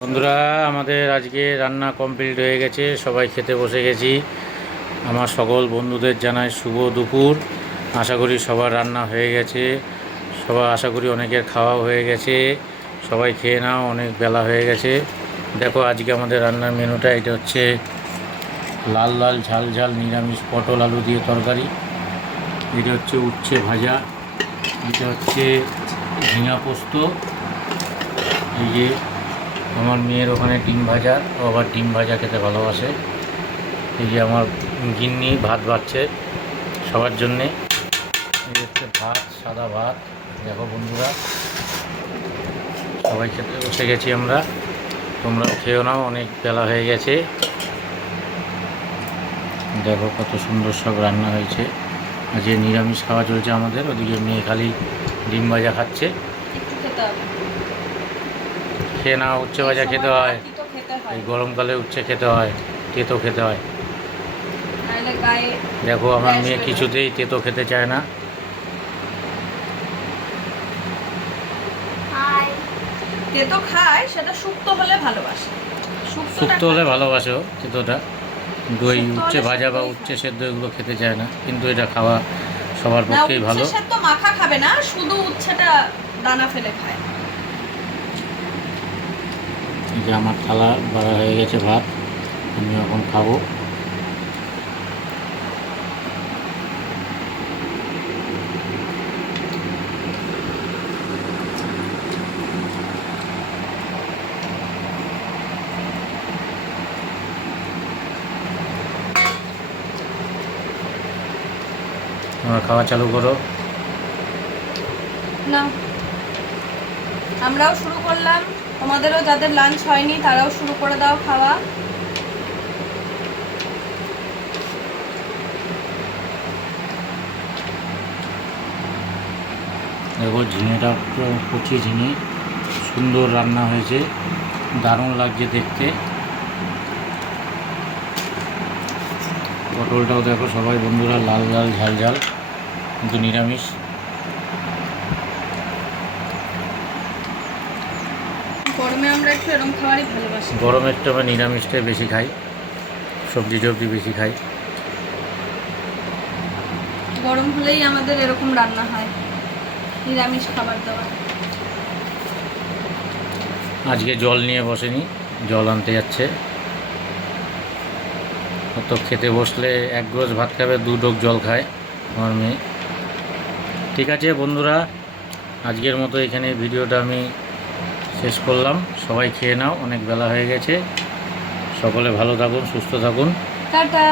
বন্ধুরা, আমাদের আজকে রান্না কমপ্লিট হয়ে গেছে, সবাই খেতে বসে গেছি। আমার সকল বন্ধুদের জানাই শুভ দুপুর। আশা করি সবার রান্না হয়ে গেছে, সবার আশা করি অনেকের খাওয়া হয়ে গেছে। সবাই খেয়ে নাও, অনেক বেলা হয়ে গেছে। দেখো আজকে আমাদের রান্নার মেনুটা, এটা হচ্ছে লাল লাল ঝাল ঝাল নিরামিষ পটল আলু দিয়ে তরকারি। এটা হচ্ছে উচ্ছে ভাজা, এটা হচ্ছে ঝিঙা পোস্ত। এই যে আমার মেয়ের ওখানে ডিম ভাজা, ও আবার ডিম ভাজা খেতে ভালোবাসে। এই যে আমার গিন্নি ভাত বাড়ছে সবার জন্যে। এই হচ্ছে ভাত, সাদা ভাত। দেখো বন্ধুরা, সবাই খেতে বসে গেছি আমরা, তোমরাও খেয়েও নাও, অনেক বেলা হয়ে গেছে। দেখো কত সুন্দর সব রান্না হয়েছে। আজকে নিরামিষ খাওয়া চলছে আমাদের। ওদিকে মেয়ে খালি ডিম ভাজা খাচ্ছে। খেয়ে নাও, উচ্ছে ভাজা খেতে হয়, এই গরমকালে উচ্ছে খেতে হয়, তেতো খেতে হয়। দেখো আমার মেয়ে কিছুতেই তেতো খেতে চায় না। তেতো খায়, সেটা শুক্তো হলে ভালোবাসে। শুক্তো হলে ভালোবাসে ও তেতোটা, কিন্তু ওই উচ্ছে ভাজা বা উচ্ছে সেদ্ধ এগুলো খেতে চায় না। কিন্তু এটা খাওয়া সবার পক্ষেই ভালো। উচ্ছে সেদ্ধ মাখা খাবে না, শুধু উচ্ছেটা দানা ফেলে খায়। এই যে আমার থালা বাড়া হয়ে গেছে ভাত, আমি এখন খাবো। তোমরা খাওয়া চালু করো। না, আমরাও শুরু করলাম, তোমাদেরও যাদের লাঞ্চ হয়নি তারাও শুরু করে দাও খাওয়া। দেখো ঝিঙেটা কচি ঝিঙে, সুন্দর রান্না হয়েছে, দারুণ লাগছে দেখতে। পটলটাও দেখো সবাই বন্ধুরা, লাল লাল ঝাল ঝাল, কিন্তু নিরামিষ। গরমে আমরা একটু এরকম খাবারই ভালোবাসি। গরমের তো আমরা নিরামিষটাই বেশি খাই, সবজি টবজি বেশি খাই। গরম হলেই আমাদের এরকম রান্না হয়, নিরামিষ খাবার দাবার। আজকে জল নিয়ে বসেনি, জল আনতে যাচ্ছে। তো খেতে বসলে এক গ্লাস ভাত খাবে, 2 ঢোক জল খায় আমার মেয়ে। ঠিক আছে বন্ধুরা, আজকের মতো এখানে ভিডিওটা আমি শেষ করলাম। সবাই খেয়ে নাও, অনেক বেলা হয়ে গেছে। সকলে ভালো থাকুন, সুস্থ থাকুন। টাটা।